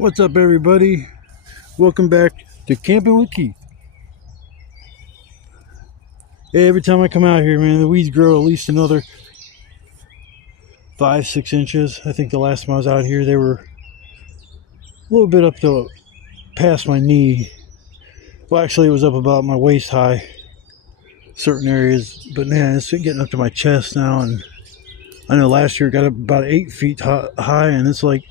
What's up, everybody? Welcome back to Camping with Keith. Hey, every time I come out here, man, the weeds grow at least another 5-6 inches. I think the last time I was out here, they were a little bit up to past my knee. Well, actually, it was up about my waist high, certain areas. But man, it's getting up to my chest now. And I know last year it got up about 8 feet high, and it's like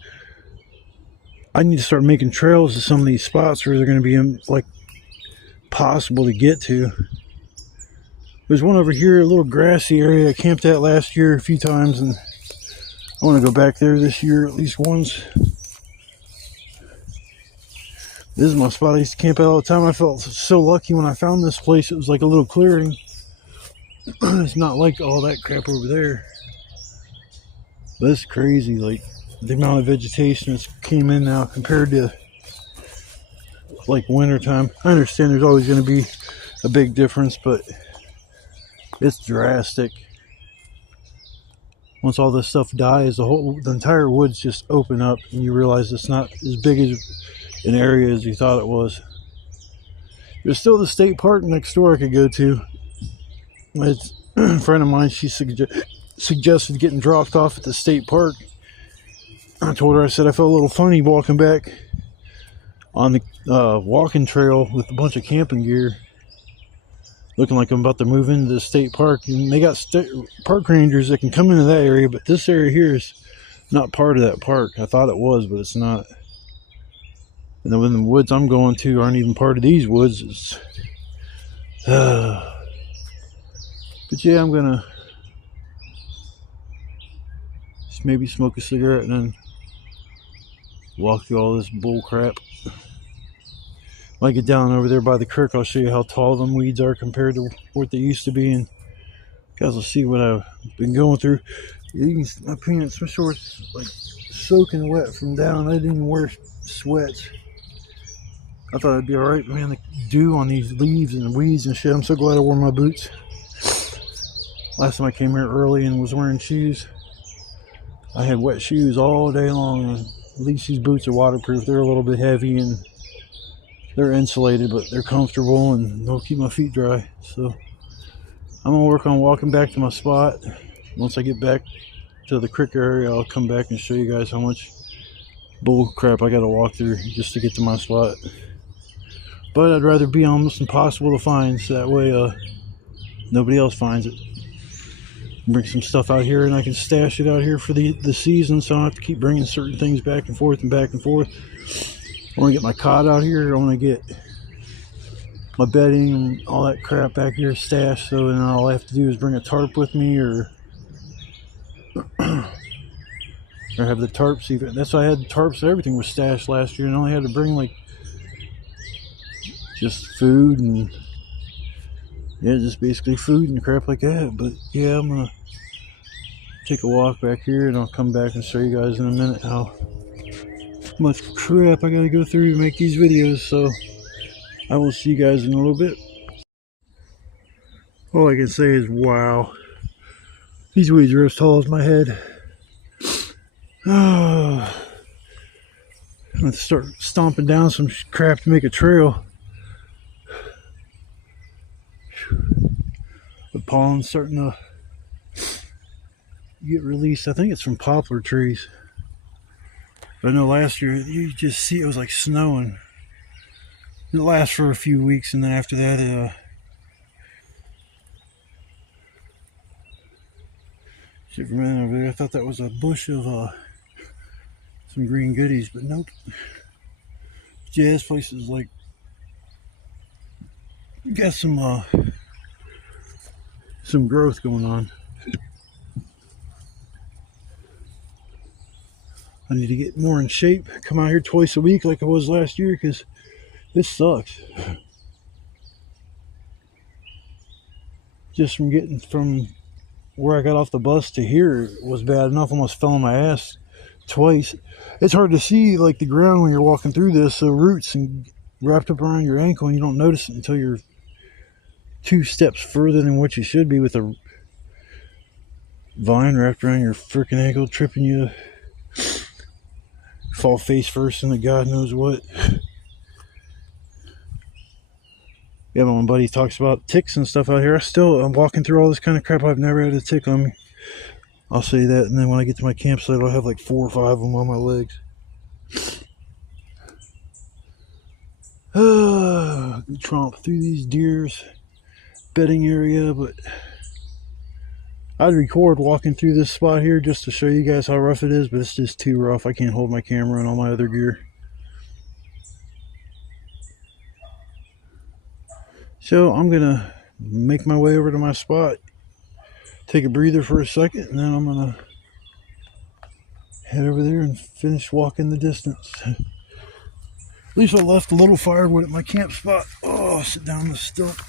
I need to start making trails to some of these spots where they're going to be like possible to get to. There's one over here, a little grassy area I camped at last year a few times, and I want to go back there this year at least once. This is my spot I used to camp at all the time. I felt so lucky when I found this place. It was like a little clearing. It's not like all that crap over there. But it's crazy, like the amount of vegetation that's came in now compared to like wintertime. I understand there's always going to be a big difference, but it's drastic. Once all this stuff dies, the entire woods just open up, and you realize it's not as big as an area as you thought it was. There's still the state park next door I could go to. It's a friend of mine, she suggested getting dropped off at the state park. I told her, I said I felt a little funny walking back on the walking trail with a bunch of camping gear, looking like I'm about to move into the state park. And they got park rangers that can come into that area, but this area here is not part of that park. I thought it was, but it's not. And then the woods I'm going to aren't even part of these woods. But yeah, I'm gonna just maybe smoke a cigarette and then walk through all this bull crap. When I get down over there by the creek, I'll show you how tall them weeds are compared to what they used to be, and you guys will see what I've been going through. My pants, my shorts, like soaking wet from down. I didn't even wear sweats. I thought I'd be alright, man. The dew on these leaves and weeds and shit. I'm so glad I wore my boots. Last time I came here early and was wearing shoes, I had wet shoes all day long. At least these boots are waterproof. They're a little bit heavy and they're insulated, but they're comfortable and they'll keep my feet dry. So I'm gonna work on walking back to my spot. Once I get back to the creek area, I'll come back and show you guys how much bull crap I gotta walk through just to get to my spot. But I'd rather be almost impossible to find, so that way nobody else finds it. Bring some stuff out here and I can stash it out here for the season, so I don't have to keep bringing certain things back and forth and back and forth. I want to get my cot out here. I want to get my bedding and all that crap back here stashed, so then all I have to do is bring a tarp with me, or have the tarps. Even that's why I had the tarps. Everything was stashed last year, and I only had to bring like just food and just basically food and crap like that. But yeah, I'm gonna take a walk back here, and I'll come back and show you guys in a minute how much crap I gotta go through to make these videos. So I will see you guys in a little bit. All I can say is wow, these weeds are as tall as my head. I'm gonna start stomping down some crap to make a trail. The pollen's starting to get released. I think it's from poplar trees. But I know last year you just see it was like snowing. It lasts for a few weeks, and then after that shit, for a minute over there I thought that was a bush of some green goodies, but nope. Yeah, this place is like got some growth going on. I need to get more in shape, come out here twice a week like I was last year, because this sucks. Just from getting from where I got off the bus to here was bad enough. Almost fell on my ass twice. It's hard to see like the ground when you're walking through this, so roots and wrapped up around your ankle, and you don't notice it until you're 2 steps further than what you should be, with a vine wrapped around your freaking ankle, tripping you fall face first into God knows what. Yeah, but when buddy talks about ticks and stuff out here, I'm walking through all this kind of crap. I've never had a tick on me. I'll say that, and then when I get to my campsite, I'll have like 4 or 5 of them on my legs. Tromp through these deer's bedding area, but I'd record walking through this spot here just to show you guys how rough it is, but it's just too rough. I can't hold my camera and all my other gear. So I'm gonna make my way over to my spot, take a breather for a second, and then I'm gonna head over there and finish walking the distance. At least I left a little firewood at my camp spot. Oh, sit down the stump.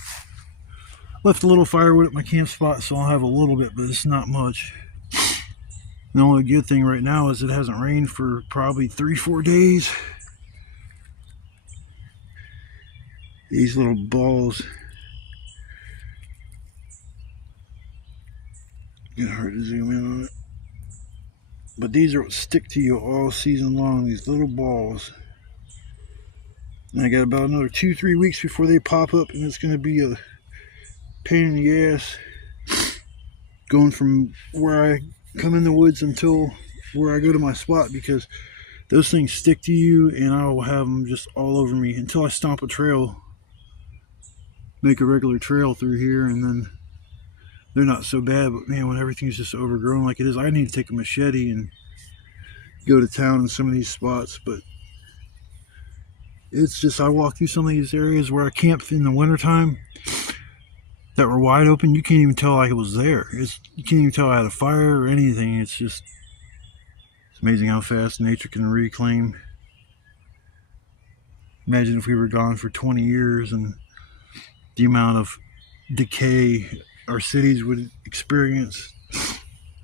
Left a little firewood at my camp spot, so I'll have a little bit, but it's not much. The only good thing right now is it hasn't rained for probably 3-4 days. These little balls. It's hard to zoom in on it. But these are what stick to you all season long, these little balls. And I got about another 2-3 weeks before they pop up, and it's going to be a pain in the ass going from where I come in the woods until where I go to my spot, because those things stick to you, and I will have them just all over me until I stomp a trail, make a regular trail through here, and then they're not so bad. But man, when everything's just overgrown like it is, I need to take a machete and go to town in some of these spots. But it's just, I walk through some of these areas where I camped in the wintertime that were wide open. You can't even tell I was there. You can't even tell I had a fire or anything. It's amazing how fast nature can reclaim. Imagine if we were gone for 20 years and the amount of decay our cities would experience.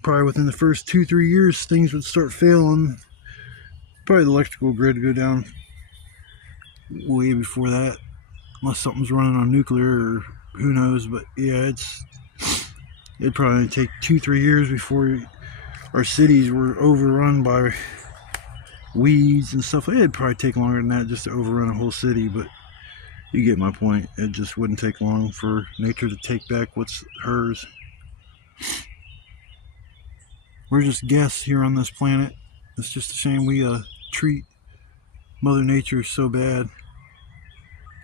Probably within the first 2-3 years, things would start failing. Probably the electrical grid would go down way before that, unless something's running on nuclear or who knows. But yeah, it'd probably take 2-3 years before our cities were overrun by weeds and stuff. It'd probably take longer than that just to overrun a whole city, but you get my point. It just wouldn't take long for nature to take back what's hers. We're just guests here on this planet. It's just a shame we treat Mother Nature so bad.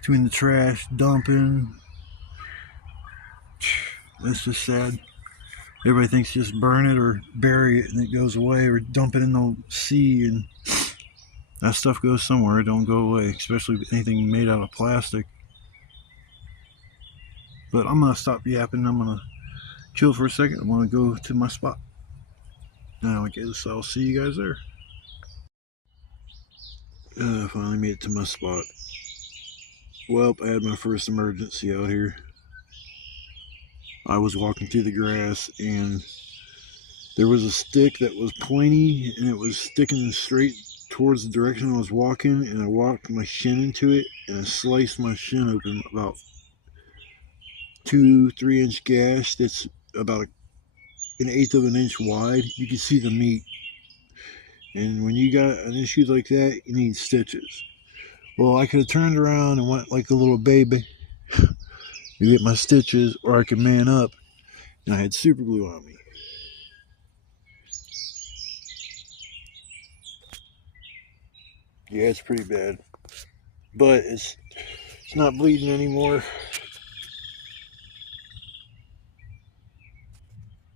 Between the trash dumping, it's just sad. Everybody thinks just burn it or bury it and it goes away, or dump it in the sea and that stuff goes somewhere. It don't go away, especially anything made out of plastic. But I'm gonna stop yapping. I'm gonna chill for a second. I'm gonna go to my spot. Now I guess I'll see you guys there. I finally made it to my spot. Well, I had my first emergency out here. I was walking through the grass and there was a stick that was pointy and it was sticking straight towards the direction I was walking, and I walked my shin into it and I sliced my shin open. About 2-3 inch gash that's about 1/8 of an inch wide. You can see the meat. And when you got an issue like that, you need stitches. Well, I could have turned around and went like a little baby to get my stitches, or I could man up, and I had super glue on me. Yeah, it's pretty bad, but it's not bleeding anymore.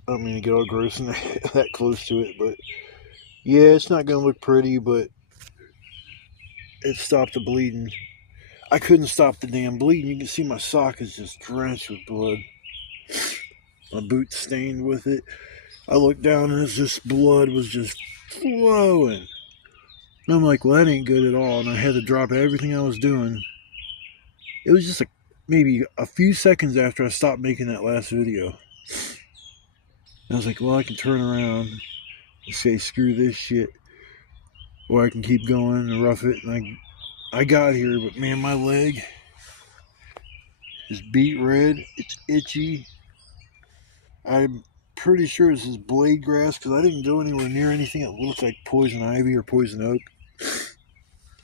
I don't mean to get all gross and that close to it, but yeah, it's not gonna look pretty, but it stopped the bleeding. I couldn't stop the damn bleeding. You can see my sock is just drenched with blood. My boot's stained with it. I looked down and this blood was just flowing. And I'm like, well, that ain't good at all. And I had to drop everything I was doing. It was just maybe a few seconds after I stopped making that last video. And I was like, well, I can turn around and say, screw this shit. Or I can keep going and rough it. And I got here, but man, my leg is beet red. It's itchy. I'm pretty sure this is blade grass because I didn't go anywhere near anything that looks like poison ivy or poison oak.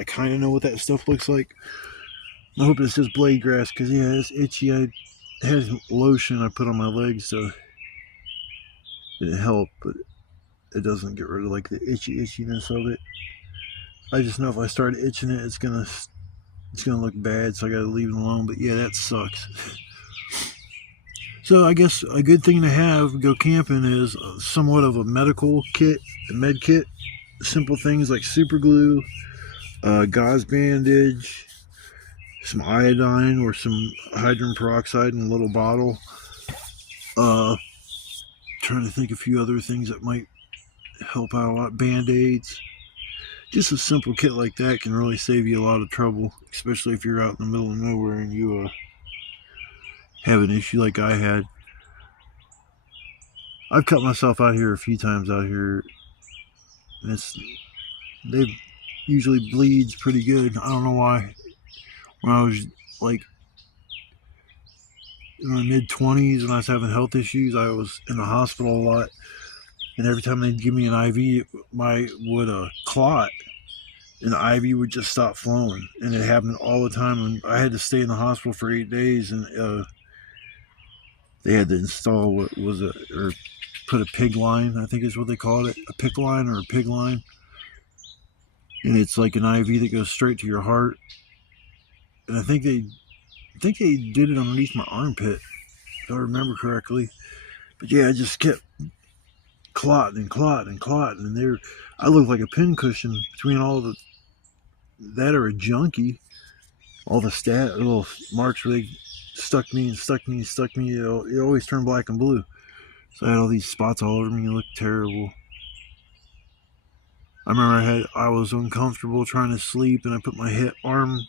I kind of know what that stuff looks like. I hope it's just blade grass, because yeah, it's itchy. I had lotion I put on my legs, so it helped, but it doesn't get rid of like the itchiness of it. I just know if I start itching it, it's gonna look bad, so I gotta leave it alone. But yeah, that sucks. So I guess a good thing to have go camping is somewhat of a medical kit, a med kit. Simple things like super glue, gauze bandage, some iodine or some hydrogen peroxide in a little bottle. Trying to think of a few other things that might help out a lot. Band-aids. Just a simple kit like that can really save you a lot of trouble, especially if you're out in the middle of nowhere and you have an issue like I had. I've cut myself out here a few times out here, and they usually bleeds pretty good. I don't know why. When I was like in my mid-20s, when I was having health issues, I was in the hospital a lot, and every time they'd give me an IV, my would clot, and the IV would just stop flowing, and it happened all the time. And I had to stay in the hospital for 8 days, and they had to install what was it, or put a pig line, I think is what they called it, a PICC line or a pig line, and it's like an IV that goes straight to your heart. And I think they did it underneath my armpit, if I remember correctly. But yeah, I just kept clotting, and there I looked like a pincushion between all that or a junkie. All the little marks where they stuck me. It always turned black and blue. So I had all these spots all over me. It looked terrible. I remember I was uncomfortable trying to sleep, and I put my arm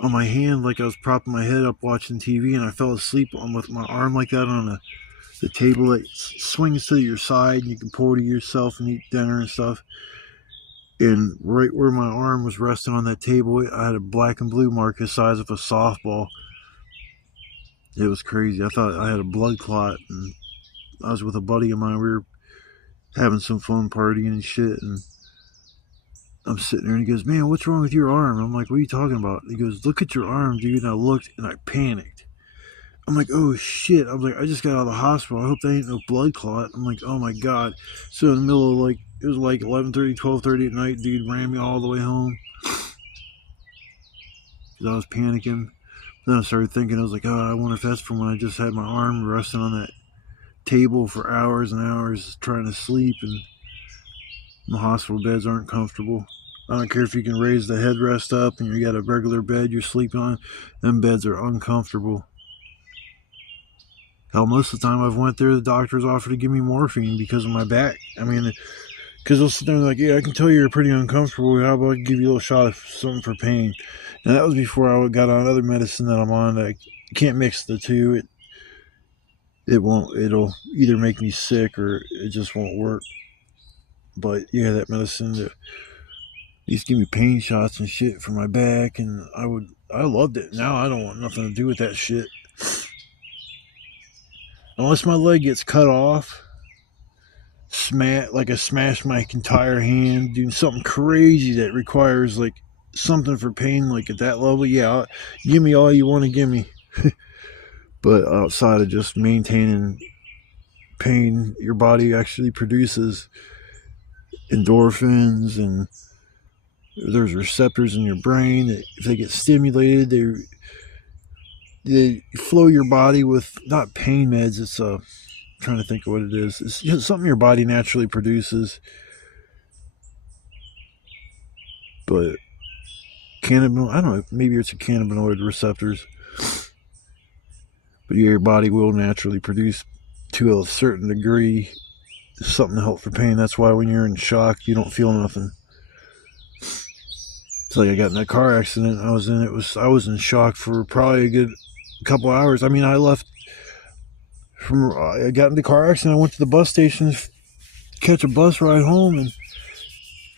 on my hand like I was propping my head up watching TV, and I fell asleep with my arm like that on the table that swings to your side, and you can pull to yourself and eat dinner and stuff. And right where my arm was resting on that table, I had a black and blue mark the size of a softball. It was crazy. I thought I had a blood clot, and I was with a buddy of mine. We were having some fun partying and shit, and I'm sitting there, and he goes, "Man, what's wrong with your arm?" I'm like, "What are you talking about?" He goes, "Look at your arm, dude." And I looked, and I panicked. I'm like, "Oh shit." I'm like, "I just got out of the hospital. I hope that ain't no blood clot." I'm like, "Oh my god." So in the middle of it was like 11:30, 12:30 at night, dude ran me all the way home because I was panicking. Then I started thinking, I was like, "Oh, I wonder if that's from when I just had my arm resting on that table for hours and hours trying to sleep, and the hospital beds aren't comfortable. I don't care if you can raise the headrest up and you got a regular bed you're sleeping on, them beds are uncomfortable. Hell, most of the time I've went there, the doctors offer to give me morphine because of my back. I mean, because they'll sit there and like, "Yeah, I can tell you're pretty uncomfortable. How about I give you a little shot of something for pain?" And that was before I got on other medicine that I'm on. I can't mix the two. It'll either make me sick or it just won't work. But yeah, that medicine that used to give me pain shots and shit for my back, and I loved it. Now I don't want nothing to do with that shit. Unless my leg gets cut off, I smash my entire hand, doing something crazy that requires like something for pain, like at that level, yeah, give me all you want to give me. But outside of just maintaining pain, your body actually produces endorphins, and there's receptors in your brain that if they get stimulated, they flow your body with not pain meds. It's I'm trying to think of what it is. It's just something your body naturally produces. But I don't know, maybe it's a cannabinoid receptors. But yeah, your body will naturally produce to a certain degree something to help for pain. That's why when you're in shock, you don't feel nothing. It's like I got in that car accident I was in. I was in shock for probably a good couple hours. I mean, I got in the car accident. I went to the bus station to catch a bus ride home, and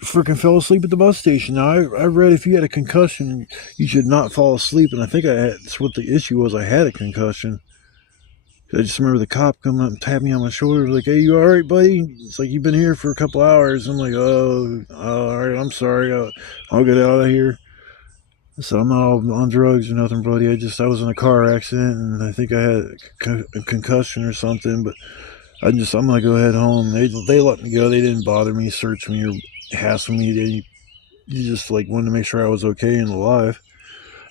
freaking fell asleep at the bus station. Now, I read if you had a concussion, you should not fall asleep, and I think that's what the issue was. I had a concussion. I just remember the cop coming up and tapping me on my shoulder, like, "Hey, you all right, buddy?" It's like, "You've been here for a couple hours." I'm like, "Oh, all right, I'm sorry. I'll get out of here." So I'm not on drugs or nothing, buddy. I was in a car accident, and I think I had a concussion or something. But I'm gonna go head home. They let me go. They didn't bother me, search me, or hassle me. They just like wanted to make sure I was okay and alive.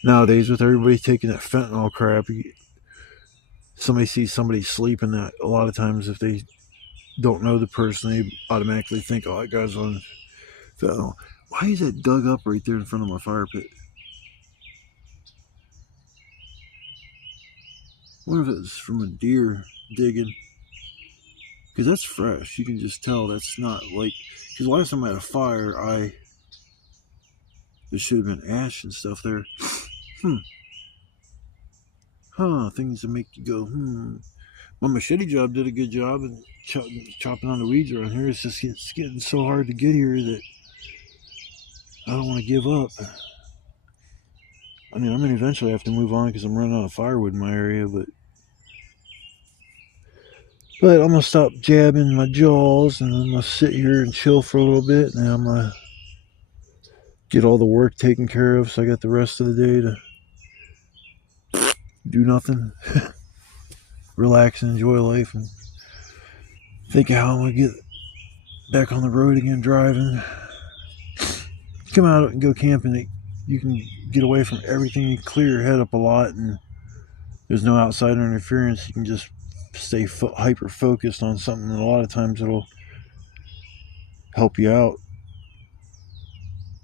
Nowadays, with everybody taking that fentanyl crap, somebody sees somebody sleeping, that a lot of times if they don't know the person, they automatically think, "Oh, that guy's on fentanyl." Why is that dug up right there in front of my fire pit? I wonder if it's from a deer digging, because that's fresh. You can just tell that's not like, because last time I had a fire, there should have been ash and stuff there. Things that make you go, My machete job did a good job in chopping on the weeds around here. It's getting so hard to get here that I don't want to give up. I mean, I'm going to eventually have to move on because I'm running out of firewood in my area, but I'm going to stop jabbing my jaws, and I'm going to sit here and chill for a little bit, and then I'm going to get all the work taken care of, so I got the rest of the day to do nothing, relax and enjoy life, and think of how I'm going to get back on the road again driving. Come out and go camping. You can get away from everything. You clear your head up a lot, and there's no outside interference. You can just stay hyper focused on something, and a lot of times it'll help you out,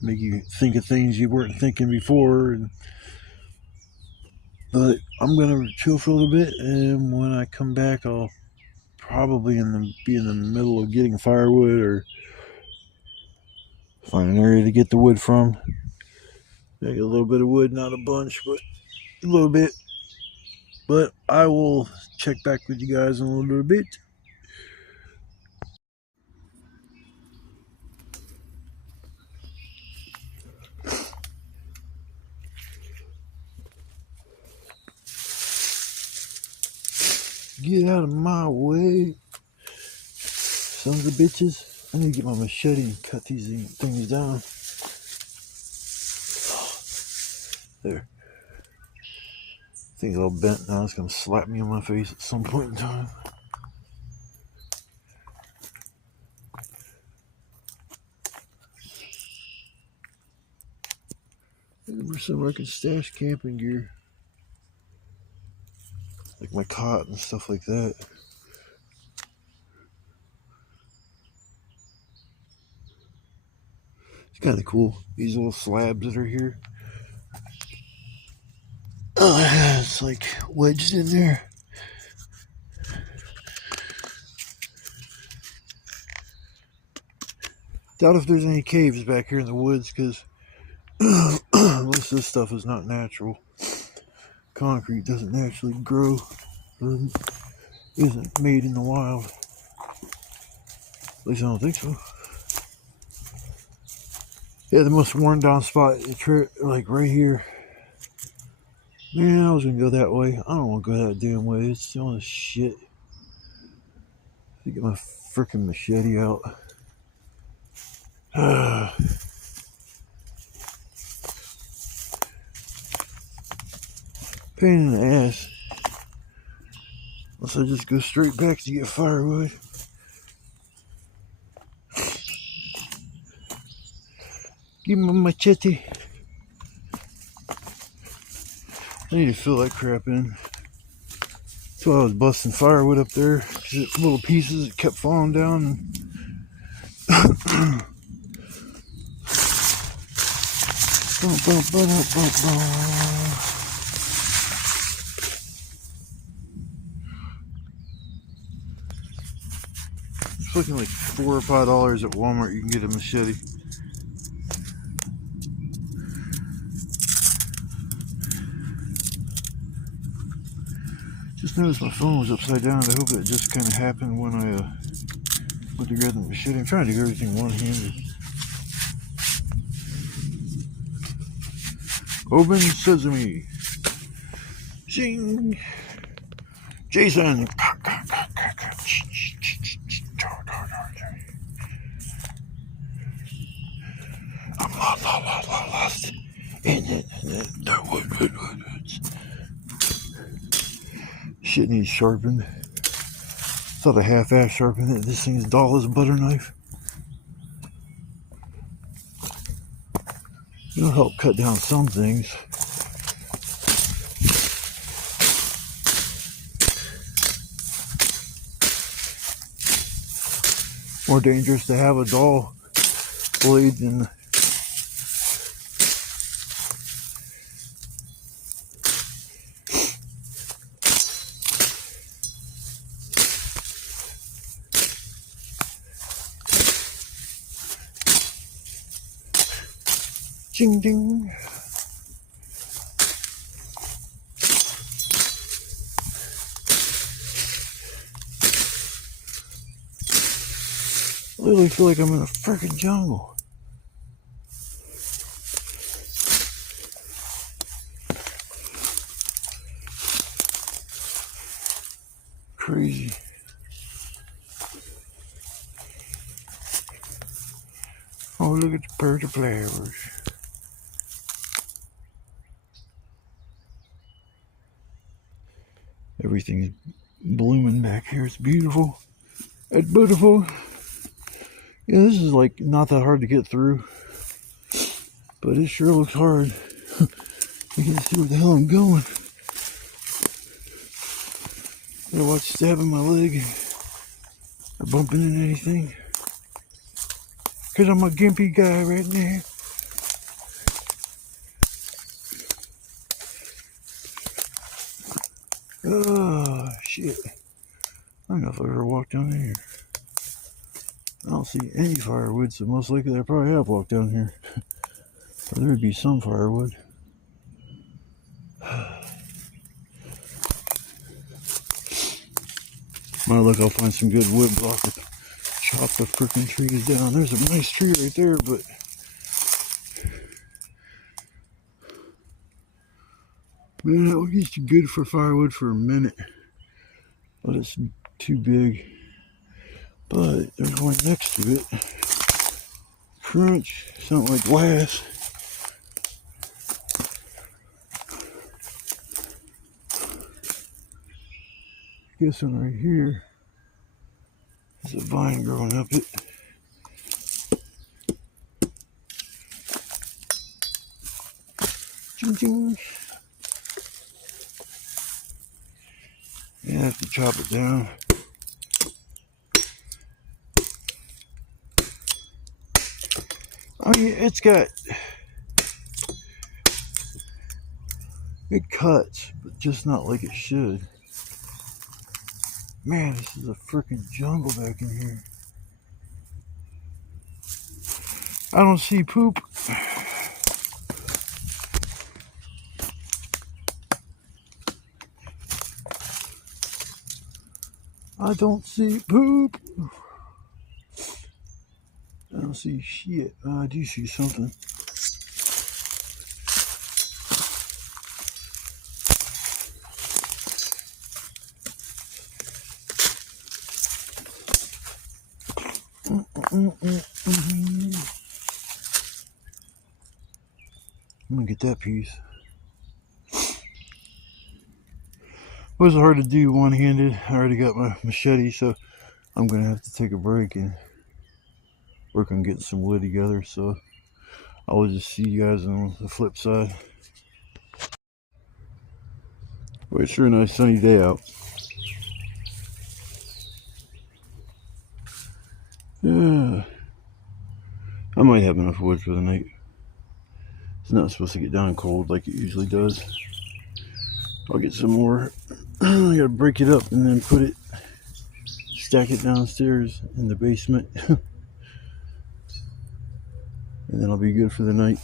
make you think of things you weren't thinking before. But I'm gonna chill for a little bit, and when I come back, I'll probably be in the middle of getting firewood or find an area to get the wood from. I get a little bit of wood, not a bunch, but a little bit. But I will check back with you guys in a little bit. Get out of my way, sons of bitches. I need to get my machete and cut these things down. There. Thing's all bent now. It's going to slap me in my face at some point in time. Looking for somewhere I can stash camping gear, like my cot and stuff like that. It's kind of cool, these little slabs that are here. Oh, it's like wedged in there. Doubt if there's any caves back here in the woods, because most of this stuff is not natural. Concrete doesn't naturally grow, or isn't made in the wild. At least I don't think so. Yeah, the most worn down spot, like right here. Man, I was gonna go that way. I don't want to go that damn way. It's all this shit. Get my freaking machete out. Pain in the ass. Unless I just go straight back to get firewood. Give me my machete. I need to fill that crap in. That's why I was busting firewood up there. Little pieces that kept falling down. It's looking like $4 or $5 at Walmart. You can get a machete. Just noticed my phone was upside down. I hope it just kind of happened when I went to grab the machete. I'm trying to do everything one-handed. Open sesame. Zing. Jason! I'm lost in the woods. Shit needs sharpened. Thought I half-ass sharpened it. This thing's dull as a butter knife. It'll help cut down some things. More dangerous to have a dull blade than ding ding. I literally feel like I'm in a freaking jungle. Crazy. Oh, look at the bird of flowers. Everything's blooming back here. It's beautiful. It's beautiful. Yeah, this is like not that hard to get through, but it sure looks hard. I can't see where the hell I'm going. Gotta watch stabbing my leg or bumping into anything, cause I'm a gimpy guy right now. Oh shit! I don't know if I ever walked down here. I don't see any firewood, so most likely I probably have walked down here. Or there would be some firewood. Might look, I'll find some good wood block to chop the freaking trees down. There's a nice tree right there, but man, that would get you good for firewood for a minute. But it's too big. But there's one next to it. Crunch, something like glass. This one right here is a vine growing up it. Ching ching. Yeah, I have to chop it down. I mean, it cuts, but just not like it should. Man, this is a freaking jungle back in here. I don't see poop. I don't see poop. I don't see shit. I do see something. I'm gonna get that piece. It was hard to do one-handed. I already got my machete, so I'm gonna have to take a break and work on getting some wood together. So I will just see you guys on the flip side. Well, it's sure a nice sunny day out. Yeah, I might have enough wood for the night. It's not supposed to get down cold like it usually does. I'll get some more. I gotta break it up and then stack it downstairs in the basement. And then I'll be good for the night.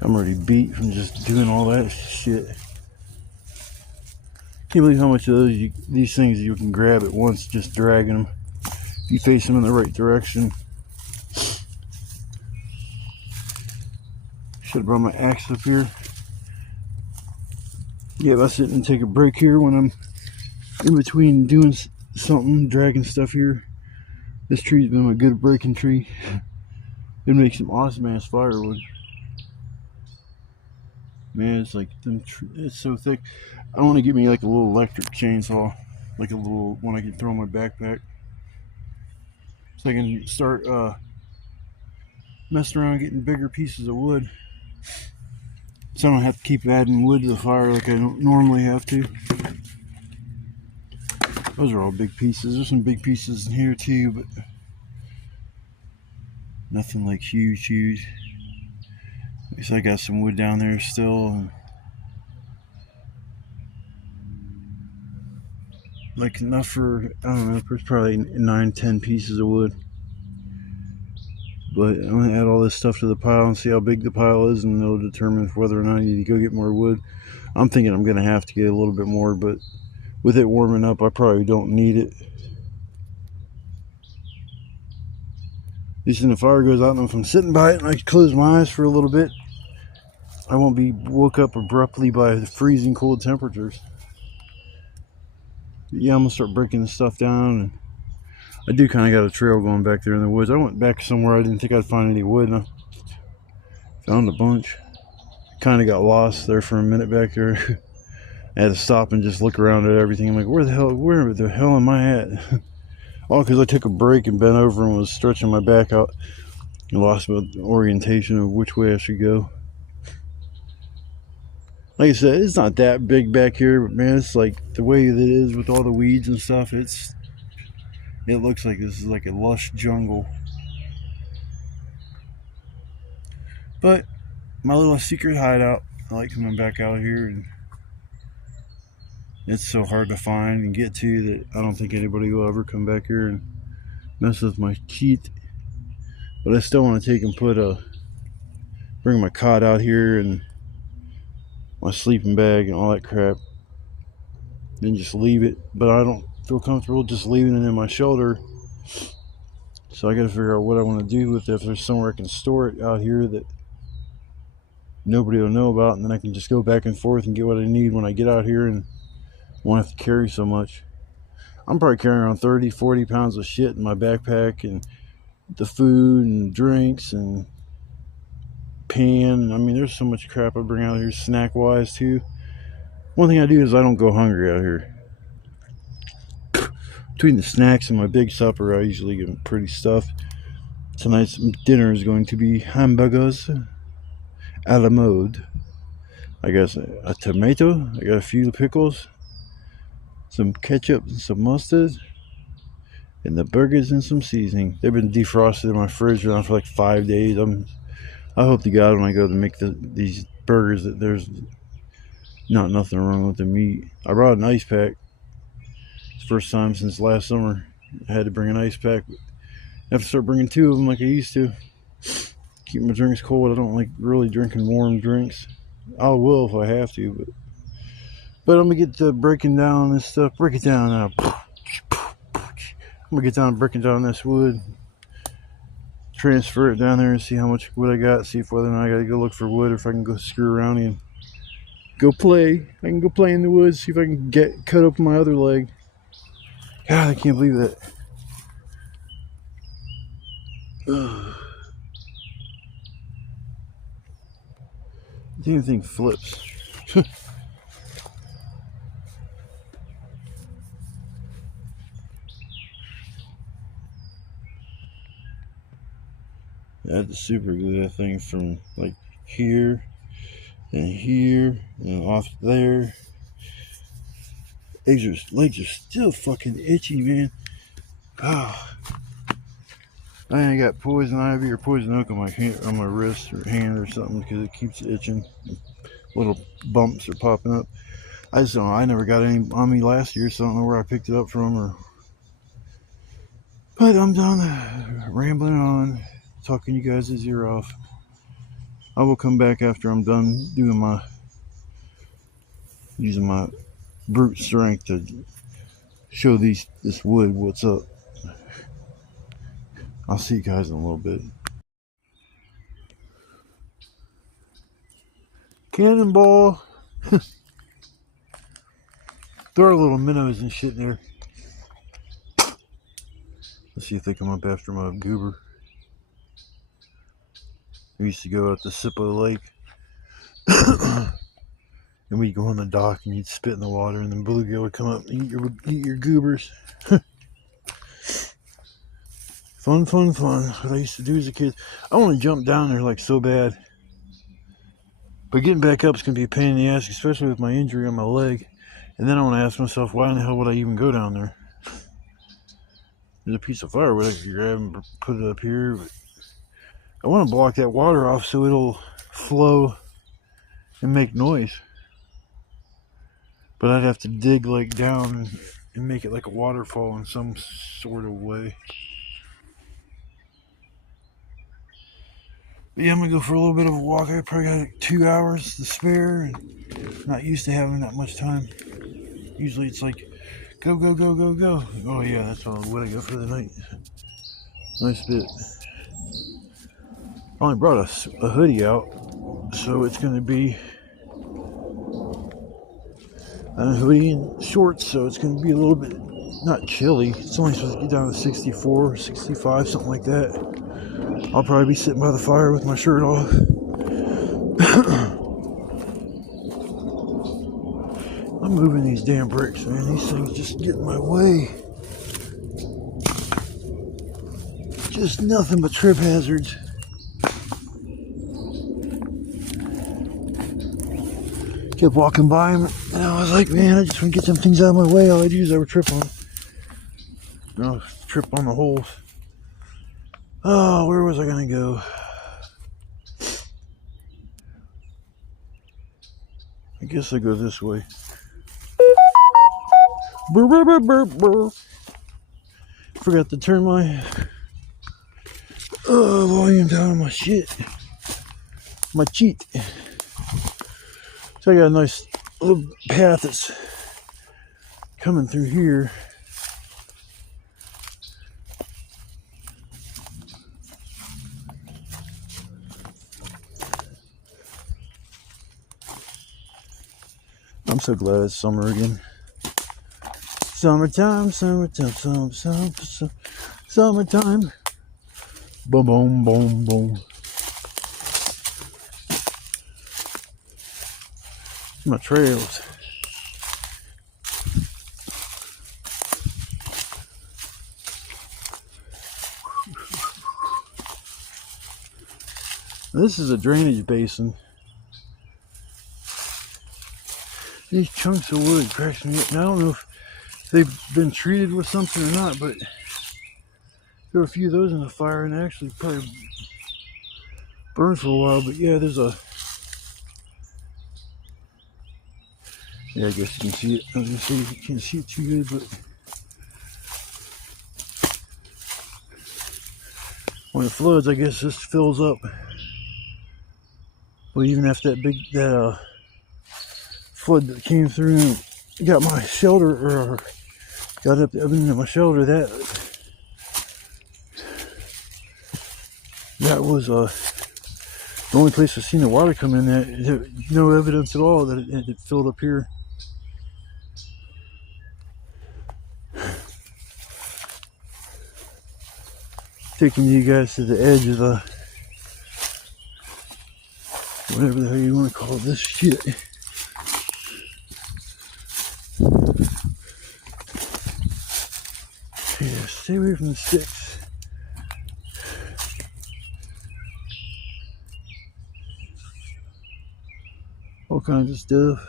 I'm already beat from just doing all that shit. Can't believe how much of these things you can grab at once just dragging them. If you face them in the right direction. Should have brought my axe up here. Yeah, I sit and take a break here when I'm in between doing something, dragging stuff here. This tree's been a good breaking tree. It makes some awesome ass firewood. Man, it's like it's so thick. I want to get me like a little electric chainsaw, like a little one I can throw in my backpack, so I can start messing around getting bigger pieces of wood, so I don't have to keep adding wood to the fire like I don't normally have to. Those are all big pieces. There's some big pieces in here too, but nothing like huge. At least I got some wood down there still. Like enough for, I don't know, there's probably 9-10 pieces of wood. But I'm gonna add all this stuff to the pile and see how big the pile is, and it'll determine whether or not I need to go get more wood. I'm thinking I'm gonna have to get a little bit more, but with it warming up, I probably don't need it. At least when the fire goes out, and if I'm sitting by it and I can close my eyes for a little bit, I won't be woke up abruptly by the freezing cold temperatures. But yeah, I'm gonna start breaking this stuff down, and I do kind of got a trail going back there in the woods. I went back somewhere I didn't think I'd find any wood, and I found a bunch. Kind of got lost there for a minute back there. I had to stop and just look around at everything. I'm like, where the hell am I at? All because I took a break and bent over and was stretching my back out and lost my orientation of which way I should go. Like I said, it's not that big back here, but man, it's like the way that it is with all the weeds and stuff. It looks like this is like a lush jungle. But my little secret hideout, I like coming back out here, and it's so hard to find and get to that I don't think anybody will ever come back here and mess with my teeth. But I still want to take and bring my cot out here and my sleeping bag and all that crap, then just leave it. But I don't feel comfortable just leaving it in my shelter, so I got to figure out what I want to do with it. If there's somewhere I can store it out here that nobody will know about, and then I can just go back and forth and get what I need when I get out here and won't have to carry so much. I'm probably carrying around 30-40 pounds of shit in my backpack, and the food and drinks and pan. I mean, there's so much crap I bring out here snack wise too. One thing I do is I don't go hungry out here. Between the snacks and my big supper, I usually get pretty stuffed. Tonight's dinner is going to be hamburgers a la mode. I got a tomato, I got a few pickles, some ketchup and some mustard, and the burgers and some seasoning. They've been defrosted in my fridge now for like 5 days. I hope to God when I go to make these burgers that there's nothing wrong with the meat. I brought an ice pack. It's the first time since last summer I had to bring an ice pack. I have to start bringing 2 of them like I used to. Keep my drinks cold. I don't like really drinking warm drinks. I will if I have to, but I'm gonna get to breaking down this stuff. Break it down now. I'm gonna get down breaking down this wood, transfer it down there and see how much wood I got, see if whether or not I gotta go look for wood, or if I can go screw around and go play. I can go play in the woods, see if I can get cut open my other leg. God, I can't believe that. The damn thing flips. I had to super glue that thing from like here and off there. Legs are still fucking itchy, man. Oh. I got poison ivy or poison oak on my hand, on my wrist or hand or something, because it keeps itching. Little bumps are popping up. I just don't know. I never got any on me last year, so I don't know where I picked it up from. But I'm done rambling on, talking you guys' ear off. I will come back after I'm done doing using my brute strength to show this wood what's up. I'll see you guys in a little bit. Cannonball. There are little minnows and shit in there. Let's see if they come up after my goober. We used to go out to Sippo Lake. And we'd go on the dock and you'd spit in the water and then bluegill would come up and eat your goobers. Fun, fun, fun. What I used to do as a kid. I want to jump down there like so bad. But getting back up is going to be a pain in the ass, especially with my injury on my leg. And then I want to ask myself, why in the hell would I even go down there? There's a piece of firewood I could grab and put it up here. But I want to block that water off so it'll flow and make noise. But I'd have to dig like down and make it like a waterfall in some sort of way. But yeah, I'm gonna go for a little bit of a walk. I probably got like 2 hours to spare and not used to having that much time. Usually it's like go, go, go, go, go. Oh yeah, that's all what I go for the night. Nice bit. I only brought a hoodie out, so it's gonna be a hoodie and shorts, so it's gonna be a little bit not chilly. It's only supposed to get down to 64, 65, something like that. I'll probably be sitting by the fire with my shirt off. I'm moving these damn bricks, man. These things just get in my way. Just nothing but trip hazards. Kept walking by them, and I was like, man, I just want to get some things out of my way. All I do is ever trip on them. No, trip on the holes. Oh, where was I gonna go? I guess I go this way. Burr, burr, burr, burr, burr. Forgot to turn my volume down on my shit. My cheat. So I got a nice little path that's coming through here. I'm so glad it's summer again. Summertime, summertime, summertime. Boom, boom, boom, boom. My trails. This is a drainage basin. These chunks of wood cracks me up. Now, I don't know if they've been treated with something or not, but there were a few of those in the fire and actually probably burned for a while. But yeah, there's a... Yeah, I guess you can see it. I was gonna say you can't see it too good, but when it floods, I guess this fills up. Well, even after that flood that came through and got my shelter, or got up into my shelter, that was the only place I've seen the water come in. That no evidence at all that it filled up here. Taking you guys to the edge of the whatever the hell you want to call this shit. Yeah, stay away from the sticks. All kinds of stuff.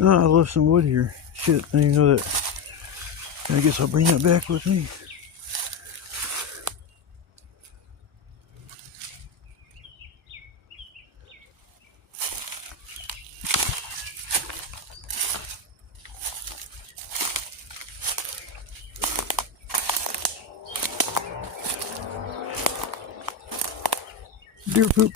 Oh, I left some wood here. Shit, I didn't even know that. I guess I'll bring that back with me. Deer poop.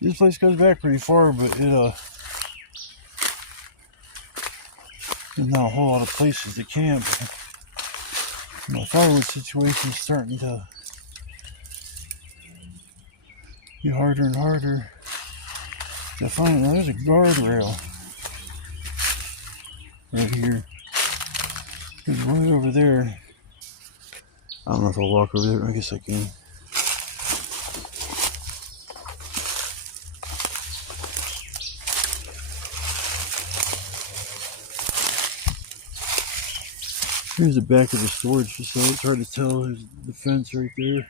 This place goes back pretty far, but there's not a whole lot of places to camp. My firewood situation is starting to get harder and harder to find. Now there's a guardrail right here. There's one over there. I don't know if I'll walk over there. I guess I can. Here's the back of the storage facility. It's hard to tell. There's the fence right there.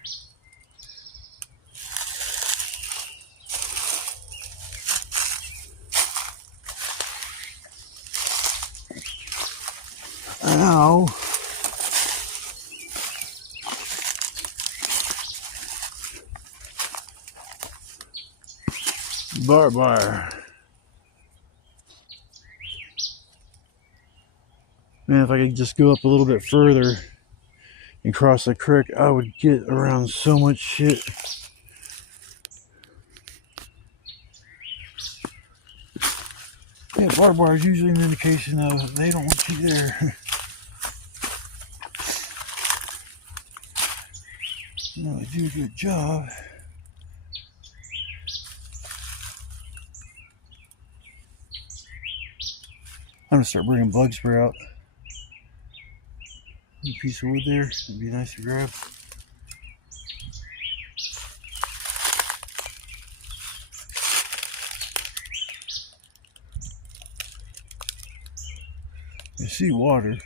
Ow! Barbed wire. Man, if I could just go up a little bit further and cross the creek, I would get around so much shit. Yeah, barbed wire is usually an indication of they don't want you there. No, they do a good job. I'm gonna start bringing bug spray out. A piece of wood there, it'd be nice to grab. I see water.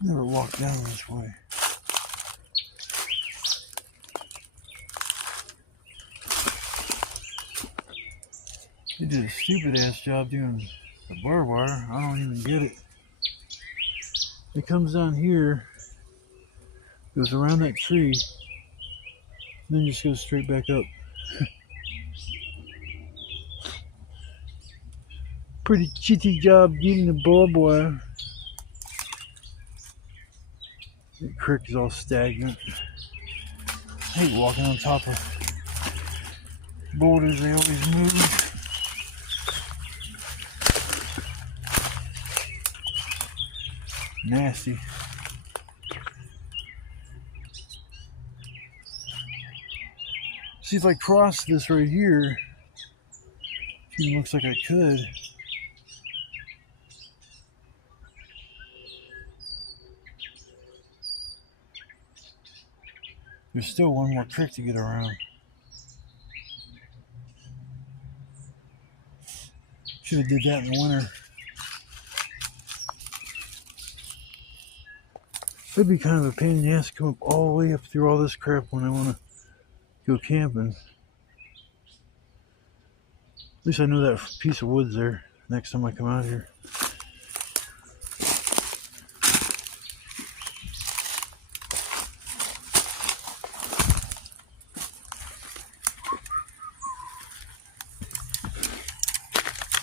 Never walked down this way. They did a stupid ass job doing the barbed wire. I don't even get it. It comes down here, goes around that tree, and then just goes straight back up. Pretty shitty job getting the barbed wire. The creek is all stagnant. I hate walking on top of boulders, they always move. Nasty. See if I cross this right here. It looks like I could. There's still one more creek to get around. Should have did that in the winter. It'd be kind of a pain in the ass to come up all the way up through all this crap when I want to go camping. At least I know that piece of wood's there next time I come out here.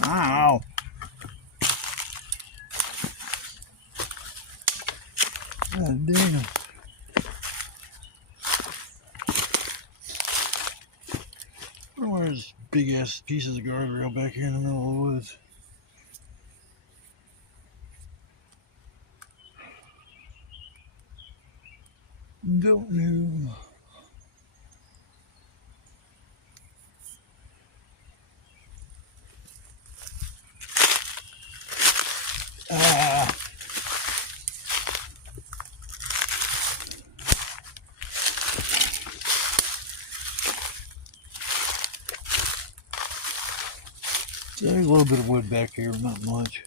Ow! God damn. Where's big ass pieces of guardrail back here in the middle of the woods? Don't know. Ah. There's a little bit of wood back here, not much.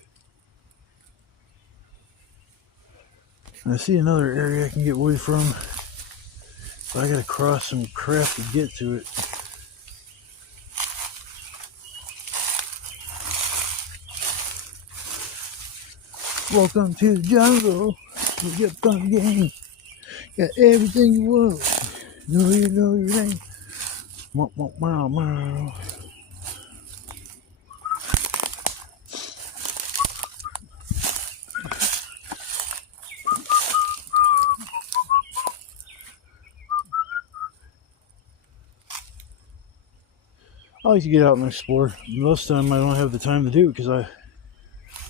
I see another area I can get wood from, but I gotta cross some crap to get to it. Welcome to the jungle. You get fun games. Got everything you want. Know your name. Meow, meow, meow. I like to get out and explore. Most of the time I don't have the time to do it because I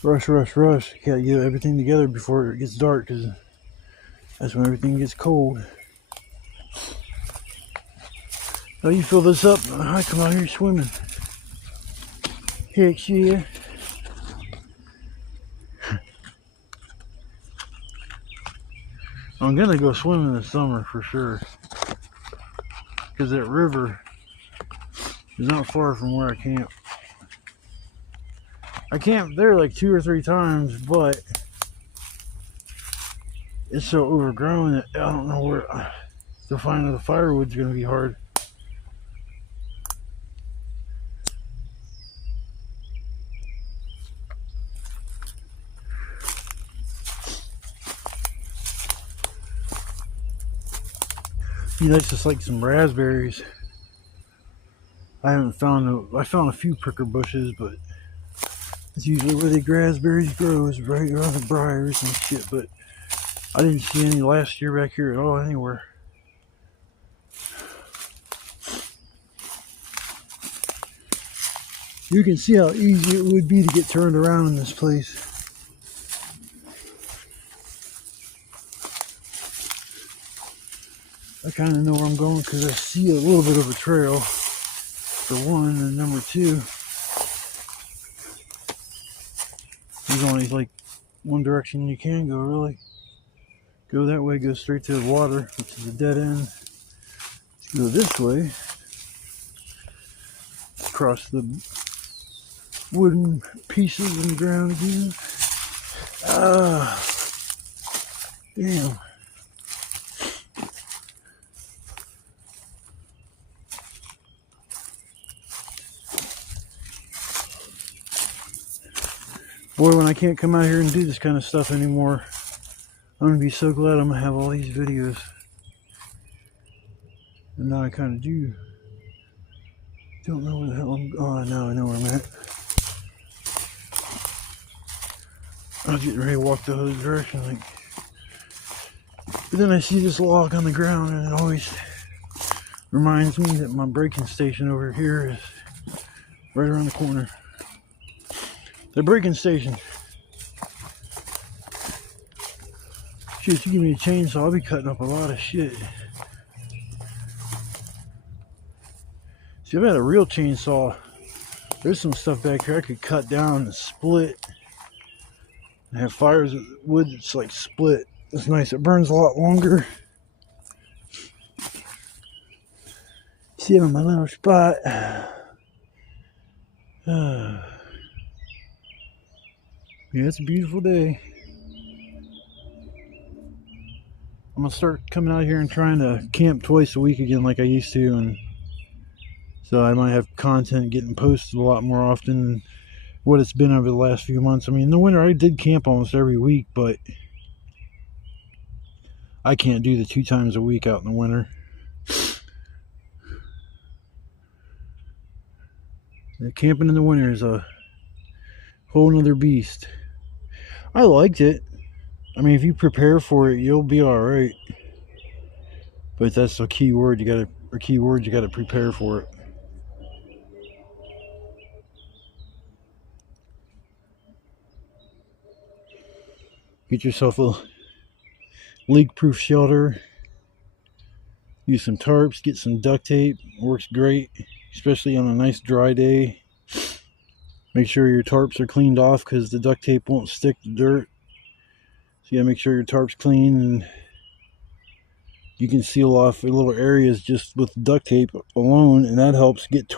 rush. Gotta get everything together before it gets dark because that's when everything gets cold. Oh, you fill this up, I come out here swimming. Heck yeah. I'm gonna go swimming this summer for sure. Because that river is not far from where I camp. I camped there like 2 or 3 times, but it's so overgrown that I don't know where to find the firewood's gonna be hard. Be nice to like some raspberries. I found a few pricker bushes, but it's usually where the raspberries grow is right around the briars and shit, but I didn't see any last year back here at all anywhere. You can see how easy it would be to get turned around in this place. I kind of know where I'm going because I see a little bit of a trail, for one, and number two, there's only like one direction you can go, really. Go that way, go straight to the water, which is a dead end. Go this way, across the wooden pieces in the ground again. Damn. Boy, when I can't come out here and do this kind of stuff anymore, I'm gonna be so glad I'm gonna have all these videos. And now I kind of do. Don't know where the hell I'm. Oh, now I know where I'm at. I was getting ready to walk the other direction, like. But then I see this log on the ground, and it always reminds me that my braking station over here is right around the corner. The braking station. Shit, you give me a chainsaw, I'll be cutting up a lot of shit. See, if I had a real chainsaw, there's some stuff back here I could cut down and split. And have fires with wood that's like split. It's nice, it burns a lot longer. See, I'm in my little spot. Yeah, it's a beautiful day. I'm gonna start coming out here and trying to camp twice a week again like I used to, and so I might have content getting posted a lot more often than what it's been over the last few months. I mean, in the winter I did camp almost every week, but I can't do the 2 times a week out in the winter. Camping in the winter is a whole nother beast. I liked it. I mean, if you prepare for it, you'll be all right. But that's the key word. You gotta prepare for it. Get yourself a leak-proof shelter. Use some tarps. Get some duct tape. Works great, especially on a nice dry day. Make sure your tarps are cleaned off because the duct tape won't stick to dirt. So you gotta make sure your tarp's clean, and you can seal off little areas just with duct tape alone, and that helps get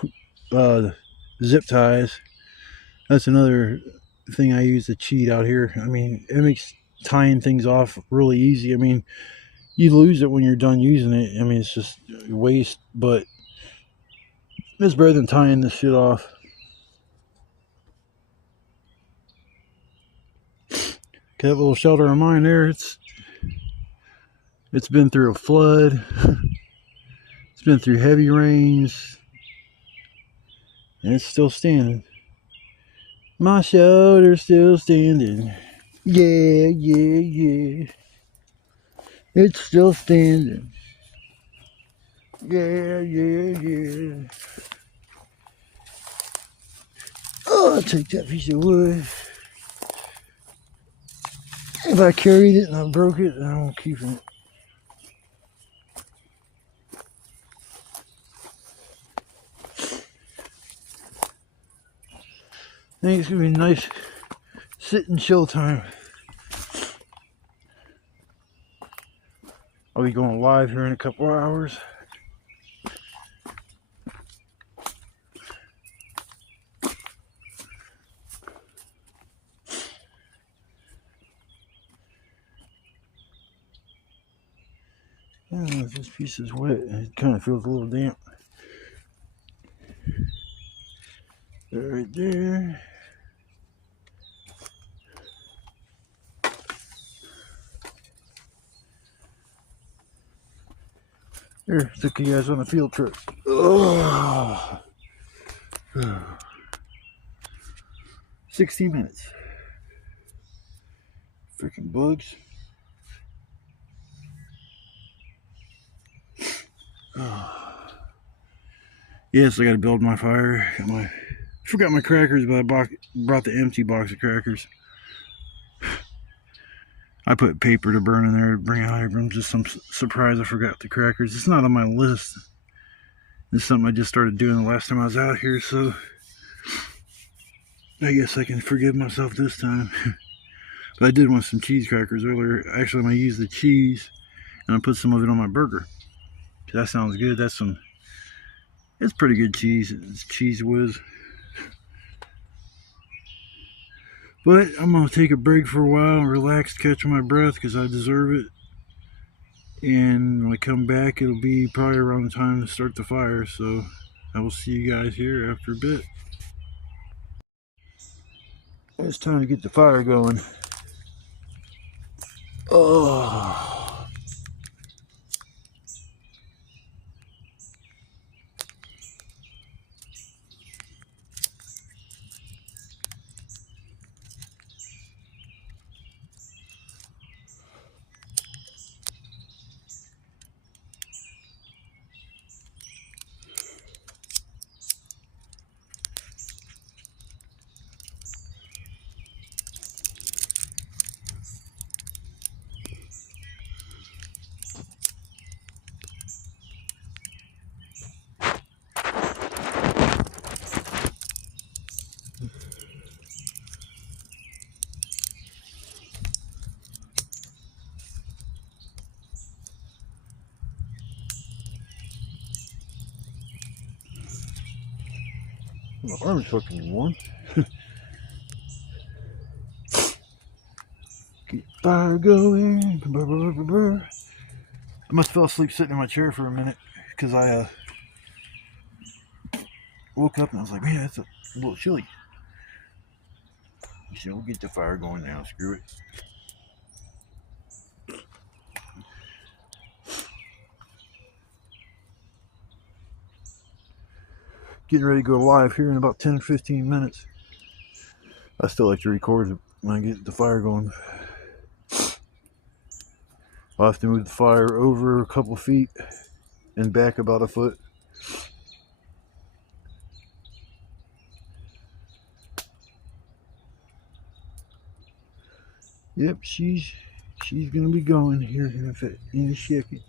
zip ties. That's another thing I use to cheat out here. I mean, it makes tying things off really easy. I mean, you lose it when you're done using it. I mean, it's just waste, but it's better than tying this shit off. That little shelter of mine there, it's been through a flood. It's been through heavy rains, and it's still standing. My shelter's still standing. Yeah. It's still standing. Yeah. Oh, I'll take that piece of wood. If I carried it and I broke it, then I'm keeping it. I think it's gonna be a nice sit and chill time. I'll be going live here in a couple of hours. I don't know if this piece is wet. It kind of feels a little damp. Right there. Here, took you guys on a field trip. Oh. 60 minutes. Freaking bugs. Oh. Yes, I gotta build my fire. Forgot my crackers, but I brought the empty box of crackers. I put paper to burn in there to bring out. I'm just some surprise I forgot the crackers. It's not on my list. It's something I just started doing the last time I was out here, so I guess I can forgive myself this time. But I did want some cheese crackers earlier. Actually, I'm gonna use the cheese and I put some of it on my burger. That sounds good. It's pretty good cheese. It's Cheez Whiz. But I'm going to take a break for a while and relax, catch my breath, because I deserve it. And when I come back, it'll be probably around the time to start the fire. So I will see you guys here after a bit. It's time to get the fire going. Oh. My arm's fucking warm. Get fire going. I must have fell asleep sitting in my chair for a minute because I woke up and I was like, man, it's a little chilly. So we'll get the fire going now. Screw it. Getting ready to go live here in about 10-15 minutes. I still like to record when I get the fire going. I'll have to move the fire over a couple feet and back about a foot. Yep, she's gonna be going here in a second.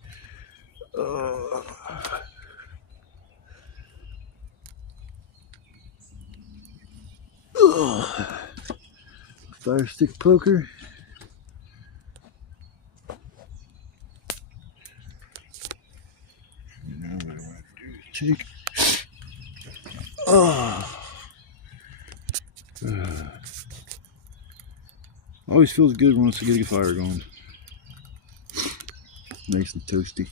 Fire stick poker. Now what I want to do is take. Always feels good once I get a fire going. Nice and toasty.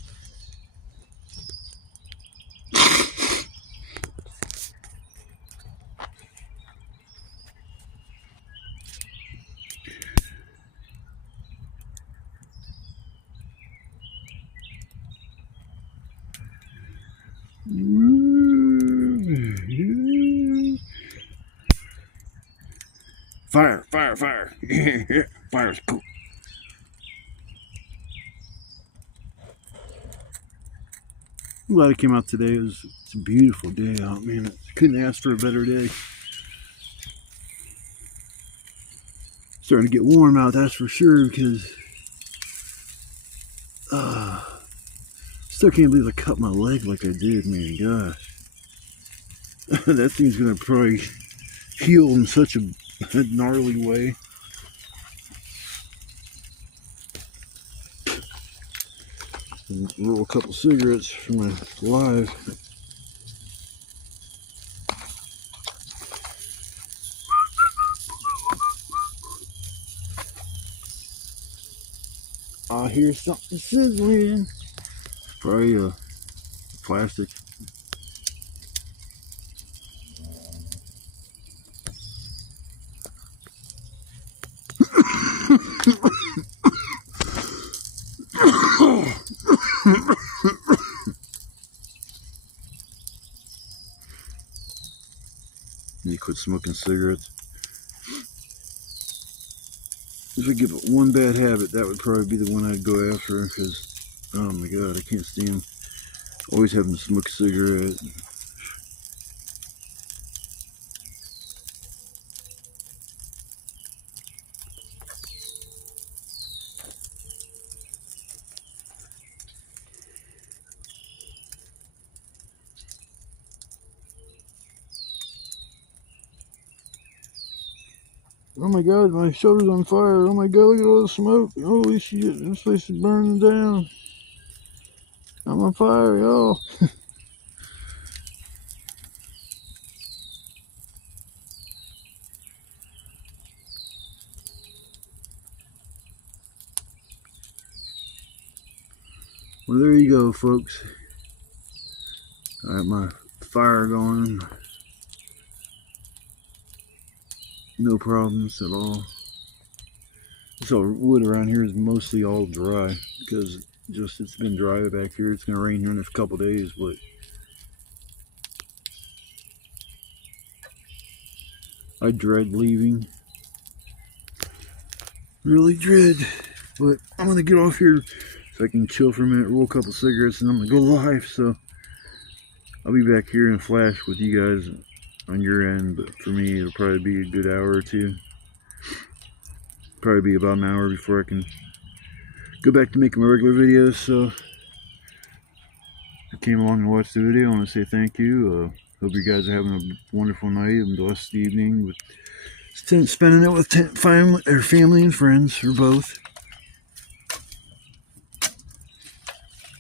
Fire, fire, fire. Fire's cool. I'm glad it came out today. It's a beautiful day out, man. I couldn't ask for a better day. Starting to get warm out, that's for sure, because still can't believe I cut my leg like I did, man, gosh. That thing's gonna probably heal in such a gnarly way. And roll a couple cigarettes for my live. I hear something sizzling. Probably plastic. You quit smoking cigarettes. If I give it one bad habit, that would probably be the one I'd go after, because, oh my god, I can't stand always having to smoke a cigarette. Oh my god, my shoulder's on fire. Oh my god, look at all the smoke. Holy shit, this place is burning down. I'm on fire, y'all. Well, there you go, folks. I got my fire going. No problems at all. So wood around here is mostly all dry because just it's been dry back here. It's gonna rain here in a couple days, but I dread leaving. Really dread. But I'm gonna get off here so I can chill for a minute, roll a couple cigarettes, and I'm gonna go live. So I'll be back here in a flash with you guys on your end, but for me it'll probably be a good hour or two. Probably be about an hour before I can go back to making my regular videos. So if you came along and watched the video, I want to say thank you. Hope you guys are having a wonderful night and blessed evening with spending it with family and friends, or both.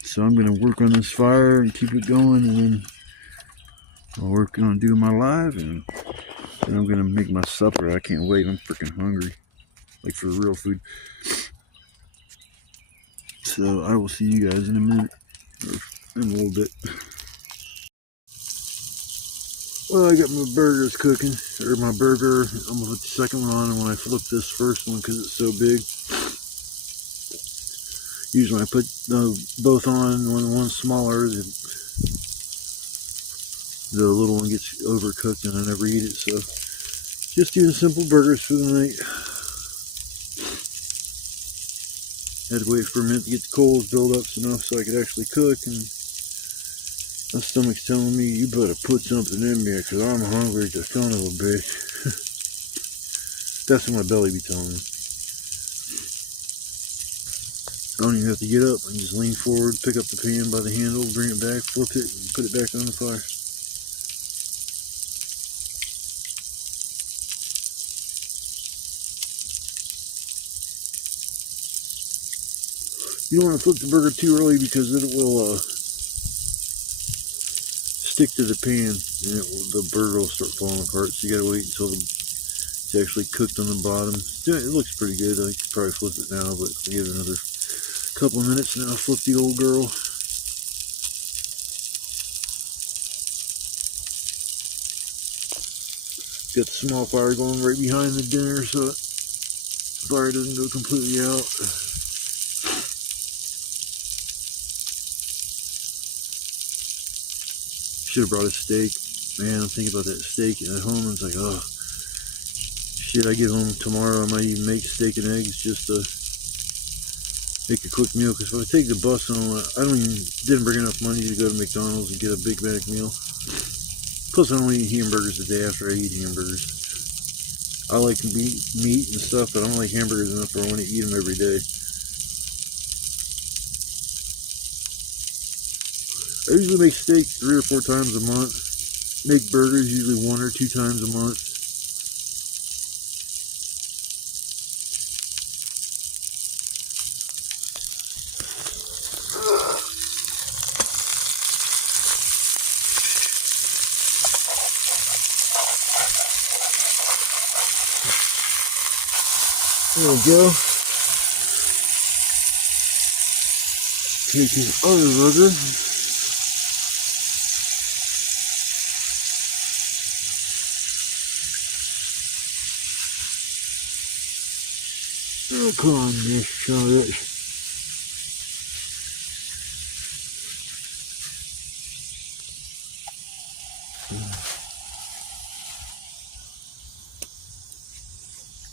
So I'm going to work on this fire and keep it going, and then I'll work on doing my live, and then I'm going to make my supper. I can't wait. I'm freaking hungry, like for real food. So I will see you guys in a minute, or in a little bit. Well, I got my burgers cooking, or my burger. I'm going to put the second one on, and when I flip this first one, because it's so big, usually when I put both on, when one's smaller, the little one gets overcooked and I never eat it. So just doing simple burgers for the night. Had to wait for a minute to get the coals build up enough so I could actually cook, and my stomach's telling me, you better put something in there because I'm hungry to son of a bitch. That's what my belly be telling me. I don't even have to get up. I can just lean forward, pick up the pan by the handle, bring it back, flip it, and put it back on the fire. You don't want to flip the burger too early because it will stick to the pan, and the burger will start falling apart. So you gotta wait until it's actually cooked on the bottom. It looks pretty good. I could probably flip it now, but I'll give it another couple of minutes and I'll flip the old girl. Got the small fire going right behind the dinner so the fire doesn't go completely out. Should have brought a steak. Man, I'm thinking about that steak at home. I was like, oh shit, I get home tomorrow, I might even make steak and eggs just to make a quick meal, because if I take the bus home, I didn't bring enough money to go to McDonald's and get a Big Mac meal. Plus I don't eat hamburgers the day after I eat hamburgers. I like meat and stuff, but I don't like hamburgers enough where I want to eat them every day. I usually make steak 3 or 4 times a month. Make burgers usually 1 or 2 times a month. There we go. Take his other burger. Oh, come on, Nick. Show it.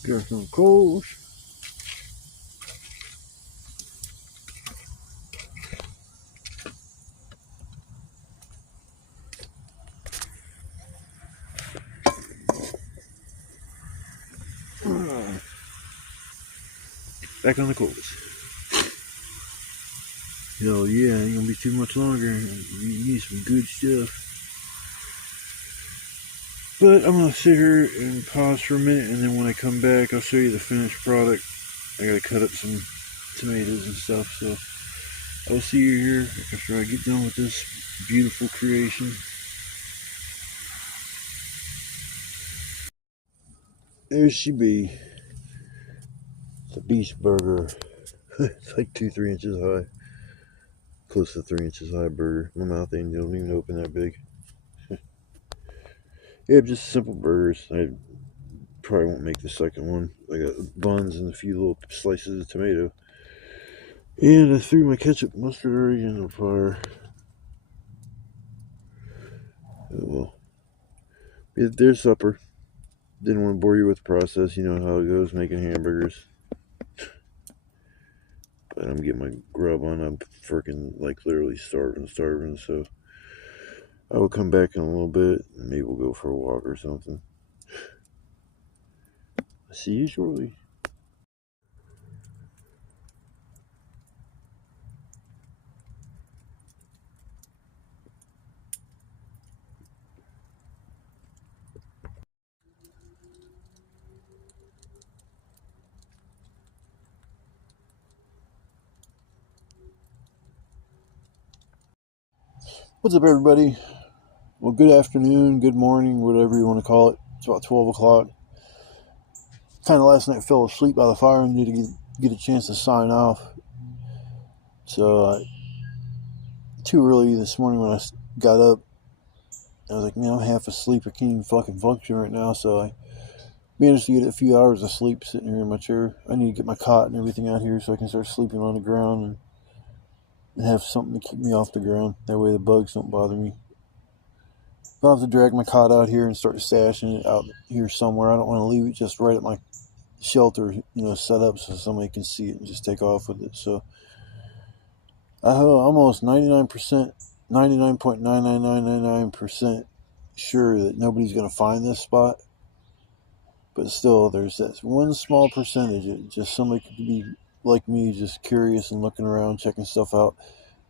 Got some coals. Back on the coals. Hell yeah, ain't gonna be too much longer. You need some good stuff. But I'm gonna sit here and pause for a minute, and then when I come back, I'll show you the finished product. I gotta cut up some tomatoes and stuff, so I'll see you here after I get done with this beautiful creation. There she be. It's a beast burger. It's like 2-3 inches high. Close to 3 inches high burger. My mouth ain't don't even open that big. Yeah, just simple burgers. I probably won't make the second one. I got buns and a few little slices of tomato. And I threw my ketchup mustard already in the fire. Oh well. There's supper. Didn't want to bore you with the process. You know how it goes making hamburgers. But I'm getting my grub on. I'm freaking like literally starving. So I will come back in a little bit and maybe we'll go for a walk or something. See you shortly. What's up, everybody? Well, good afternoon, good morning, whatever you want to call it. It's about 12 o'clock. Kind of last night fell asleep by the fire and need to get a chance to sign off. So, too early this morning when I got up, I was like, man, I'm half asleep. I can't even fucking function right now. So I managed to get a few hours of sleep sitting here in my chair. I need to get my cot and everything out here so I can start sleeping on the ground and have something to keep me off the ground. That way the bugs don't bother me. I'll have to drag my cot out here and start stashing it out here somewhere. I don't want to leave it just right at my shelter, set up so somebody can see it and just take off with it. So I have almost 99.99999% sure that nobody's going to find this spot. But still, there's that one small percentage. Just somebody could be like me, just curious and looking around, checking stuff out.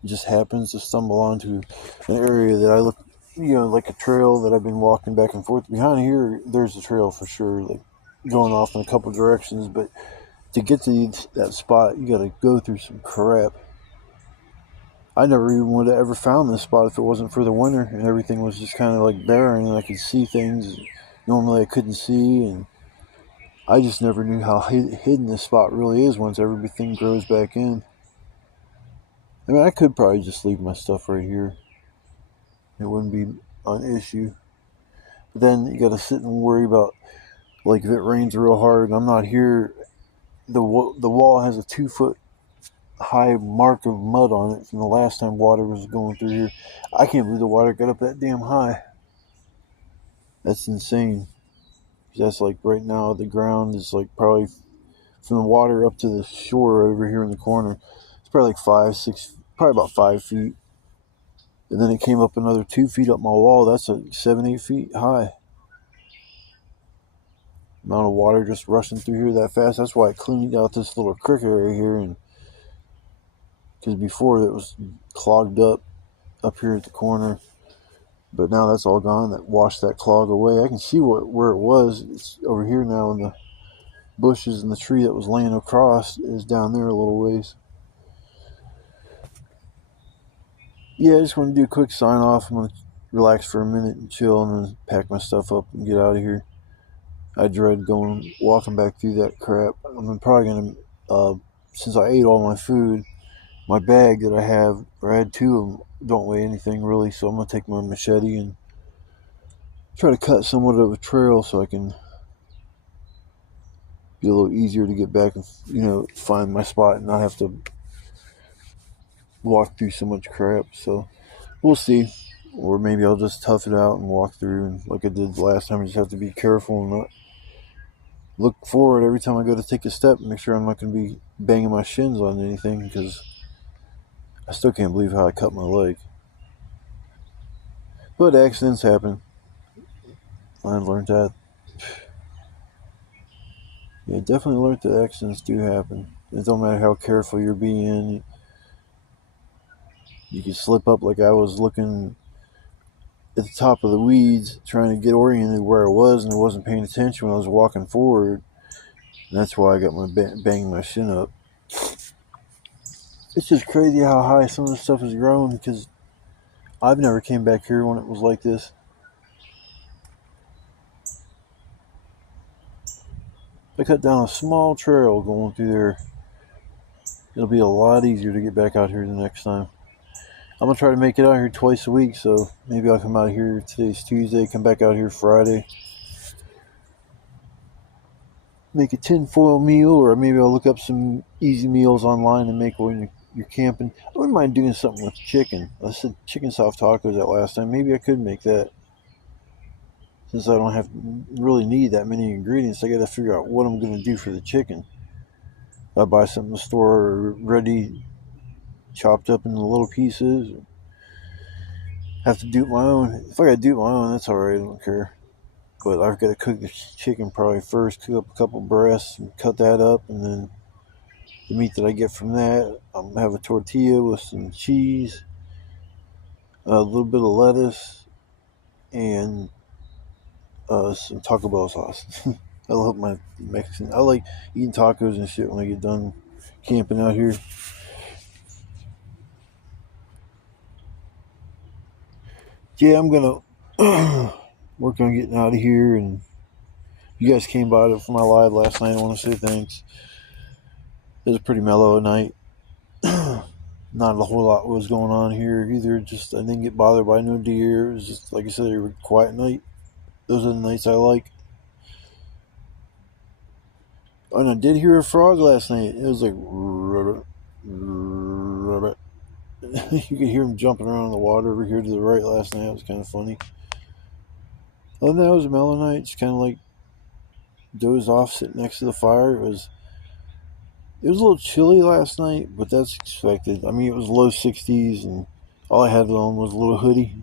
It just happens to stumble onto an area that I look, like a trail that I've been walking back and forth. Behind here, there's a trail for sure, like going off in a couple directions. But to get to that spot, you got to go through some crap. I never even would have ever found this spot if it wasn't for the winter and everything was just kind of like barren and I could see things normally I couldn't see, and I just never knew how hidden this spot really is once everything grows back in. I mean, I could probably just leave my stuff right here. It wouldn't be an issue. But then you got to sit and worry about, like, if it rains real hard and I'm not here, the wall has a 2-foot high mark of mud on it from the last time water was going through here. I can't believe the water got up that damn high. That's insane. That's like right now the ground is like probably from the water up to the shore over here in the corner. It's probably like 5-6, probably about 5 feet. And then it came up another 2 feet up my wall. That's like 7-8 feet high. amount of water just rushing through here that fast. That's why I cleaned out this little creek area here, and because before it was clogged up here at the corner, but now that's all gone. That washed that clog away. I can see where it was. It's over here now in the bushes, and the tree that was laying across is down there a little ways. Yeah, I just want to do a quick sign off. I'm going to relax for a minute and chill, and then pack my stuff up and get out of here. I dread walking back through that crap. I'm probably going to, since I ate all my food, my bag that I have, or I had two of them, don't weigh anything really, so I'm going to take my machete and try to cut somewhat of a trail so I can be a little easier to get back and, find my spot and not have to walk through so much crap. So we'll see. Or maybe I'll just tough it out and walk through, and like I did the last time, I just have to be careful and not look forward every time I go to take a step and make sure I'm not going to be banging my shins on anything, because I still can't believe how I cut my leg. But accidents happen. I learned that. Yeah, definitely learned that accidents do happen. It don't matter how careful you're being. You can slip up, like I was looking at the top of the weeds trying to get oriented where I was, and I wasn't paying attention when I was walking forward. And that's why I got my banging my shin up. It's just crazy how high some of the stuff has grown, because I've never came back here when it was like this. I cut down a small trail going through there. It'll be a lot easier to get back out here the next time. I'm going to try to make it out here twice a week, so maybe I'll come out here. Today's Tuesday, come back out here Friday. Make a tinfoil meal, or maybe I'll look up some easy meals online and make when you're camping. I wouldn't mind doing something with chicken. I said chicken soft tacos that last time. Maybe I could make that. Since I don't have really need that many ingredients, I got to figure out what I'm going to do for the chicken. I buy something in the store ready, chopped up into little pieces. Have to do it my own. If I got to do it my own, that's alright. I don't care. But I've got to cook the chicken probably first. Cook up a couple breasts and cut that up, and then the meat that I get from that, I'm gonna have a tortilla with some cheese, a little bit of lettuce, and some Taco Bell sauce. I love my Mexican. I like eating tacos and shit when I get done camping out here. Yeah, I'm gonna work on getting out of here, and you guys came by for my live last night. I want to say thanks. It was a pretty mellow night. Not a whole lot was going on here either. Just I didn't get bothered by no deer. It was just, like I said, a quiet night. Those are the nights I like. And I did hear a frog last night. It was like rabbit, rabbit. You could hear him jumping around in the water over here to the right last night. It was kind of funny. Other than that, it was a mellow night. Just kind of like dozed off sitting next to the fire. It was a little chilly last night, but that's expected. I mean, it was low 60s, and all I had on was a little hoodie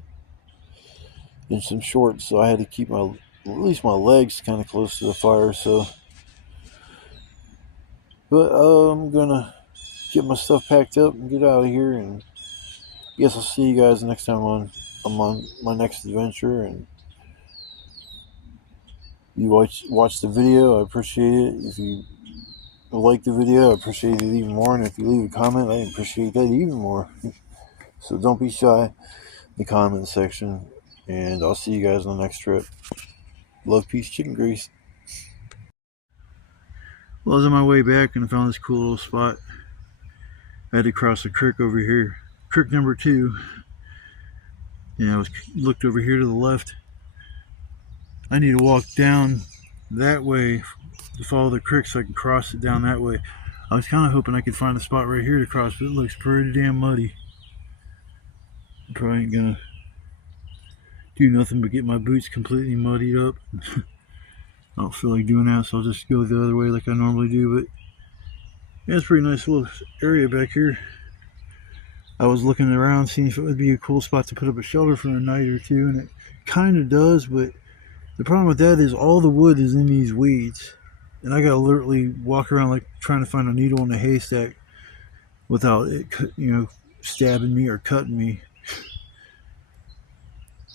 and some shorts, so I had to keep at least my legs kind of close to the fire. So, but I'm gonna get my stuff packed up and get out of here, and I guess I'll see you guys next time I'm on my next adventure. And you watch the video, I appreciate it. If you like the video, I appreciate it even more, and if you leave a comment, I appreciate that even more. So don't be shy in the comment section, and I'll see you guys on the next trip. Love, peace, chicken grease. Well, I was on my way back and I found this cool little spot. I had to cross a creek over here, creek number 2. And I looked over here to the left. I need to walk down that way to follow the creek so I can cross it down that way. I was kind of hoping I could find a spot right here to cross, but it looks pretty damn muddy. I probably ain't gonna do nothing but get my boots completely muddied up. I don't feel like doing that, so I'll just go the other way like I normally do. But yeah, it's a pretty nice little area back here. I was looking around seeing if it would be a cool spot to put up a shelter for a night or two, and it kind of does, but The problem with that is all the wood is in these weeds, and I gotta literally walk around like trying to find a needle in a haystack without it, stabbing me or cutting me.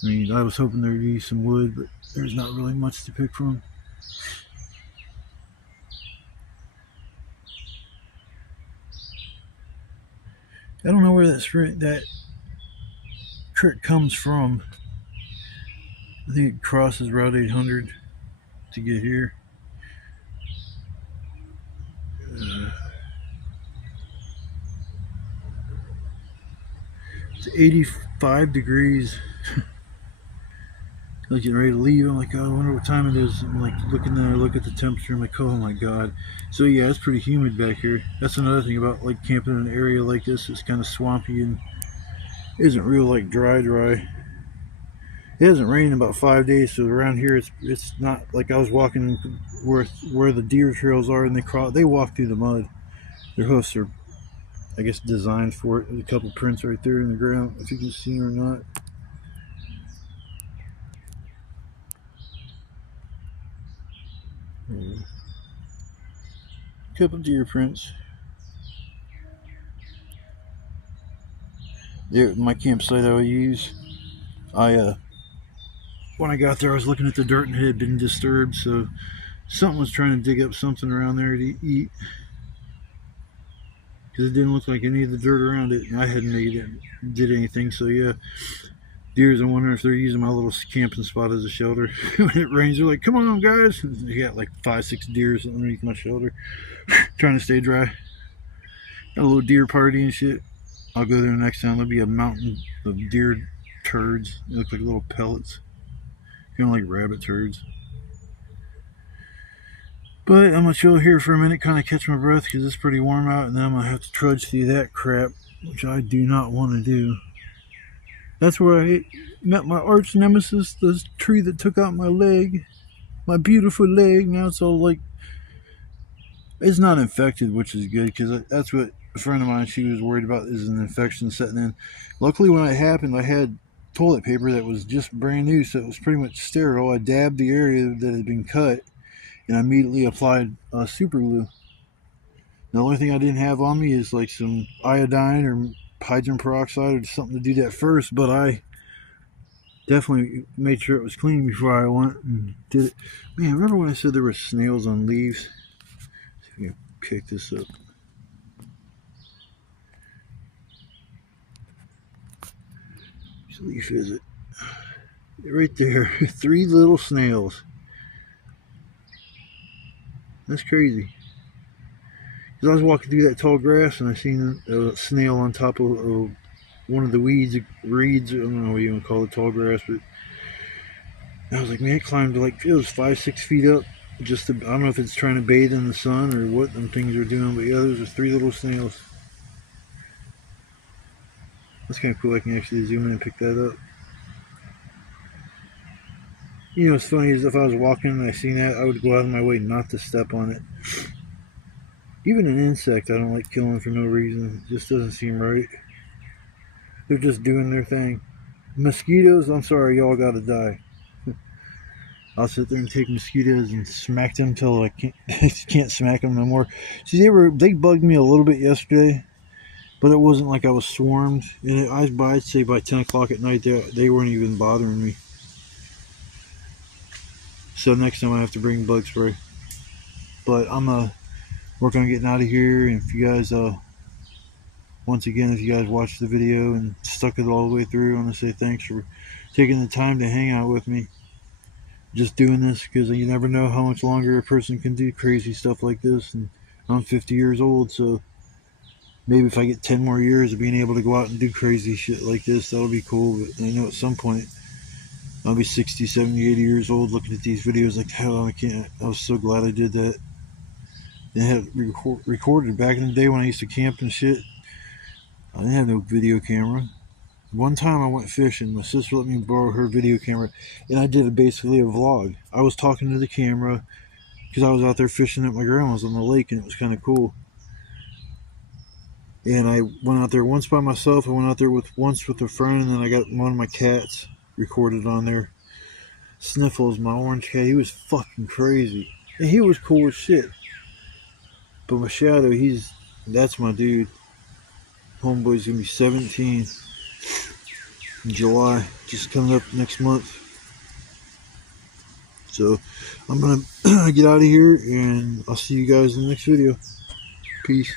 I mean, I was hoping there'd be some wood, but there's not really much to pick from. I don't know where that creek comes from. I think it crosses Route 800 to get here. It's 85 degrees. I was getting ready to leave. I'm like, oh, I wonder what time it is. I'm like looking there, look at the temperature. I'm like, oh my god. So yeah, it's pretty humid back here. That's another thing about like camping in an area like this. It's kind of swampy and isn't real like dry. It hasn't rained in about 5 days, so around here it's not like I was walking where the deer trails are, and they walk through the mud. Their hoofs are, I guess, designed for it. There's a couple prints right there in the ground, if you can see them or not. A couple deer prints. There, my campsite I would use. When I got there, I was looking at the dirt and it had been disturbed, so something was trying to dig up something around there to eat, because it didn't look like any of the dirt around it, and I hadn't did anything. So yeah, deers, I'm wondering if they're using my little camping spot as a shelter. When it rains, they're like, come on guys. You got like 5-6 deers underneath my shelter trying to stay dry. Got a little deer party and shit. I'll go there next time. There'll be a mountain of deer turds. They look like little pellets, kind of like rabbit turds. But I'm gonna chill here for a minute, kind of catch my breath, because it's pretty warm out, and then I'm gonna have to trudge through that crap, which I do not want to do. That's where I met my arch nemesis, the tree that took out my leg, my beautiful leg. Now it's all like, it's not infected, which is good, because that's what a friend of mine, she was worried about, is an infection setting in. Luckily, when it happened, I had toilet paper that was just brand new, so it was pretty much sterile. I dabbed the area that had been cut, and I immediately applied super glue. The only thing I didn't have on me is like some iodine or hydrogen peroxide or something to do that first, but I definitely made sure it was clean before I went and did it. Man, remember when I said there were snails on leaves? See if we can pick this up. Which leaf is it? Right there. 3 little snails. That's crazy. Because I was walking through that tall grass and I seen a snail on top of one of the reeds. I don't know what you want to call it, tall grass, but I was like, man, it climbed like, it was 5-6 feet up. I don't know if it's trying to bathe in the sun or what them things are doing, but yeah, those are 3 little snails. That's kind of cool. I can actually zoom in and pick that up. You know, what's funny is if I was walking and I seen that, I would go out of my way not to step on it. Even an insect, I don't like killing for no reason. It just doesn't seem right. They're just doing their thing. Mosquitoes, I'm sorry, y'all gotta die. I'll sit there and take mosquitoes and smack them till I can't smack them no more. See, they bugged me a little bit yesterday, but it wasn't like I was swarmed. And I'd say by 10 o'clock at night, they weren't even bothering me. So next time I have to bring bug spray. But I'm work on getting out of here. And if you guys, once again, if you guys watched the video and stuck it all the way through, I want to say thanks for taking the time to hang out with me. Just doing this, because you never know how much longer a person can do crazy stuff like this. And I'm 50 years old, so maybe if I get 10 more years of being able to go out and do crazy shit like this, that'll be cool. But I know at some point I'll be 60, 70, 80 years old looking at these videos like, hell, I was so glad I did that. They had it recorded back in the day when I used to camp and shit. I didn't have no video camera. One time I went fishing. My sister let me borrow her video camera, and I did basically a vlog. I was talking to the camera because I was out there fishing at my grandma's on the lake, and it was kind of cool. And I went out there once by myself. I went out there once with a friend, and then I got one of my cats recorded on there. Sniffles, my orange cat, he was fucking crazy. And he was cool as shit. But my Shadow, that's my dude. Homeboy's gonna be 17 in July, just coming up next month. So I'm gonna get out of here, and I'll see you guys in the next video. Peace.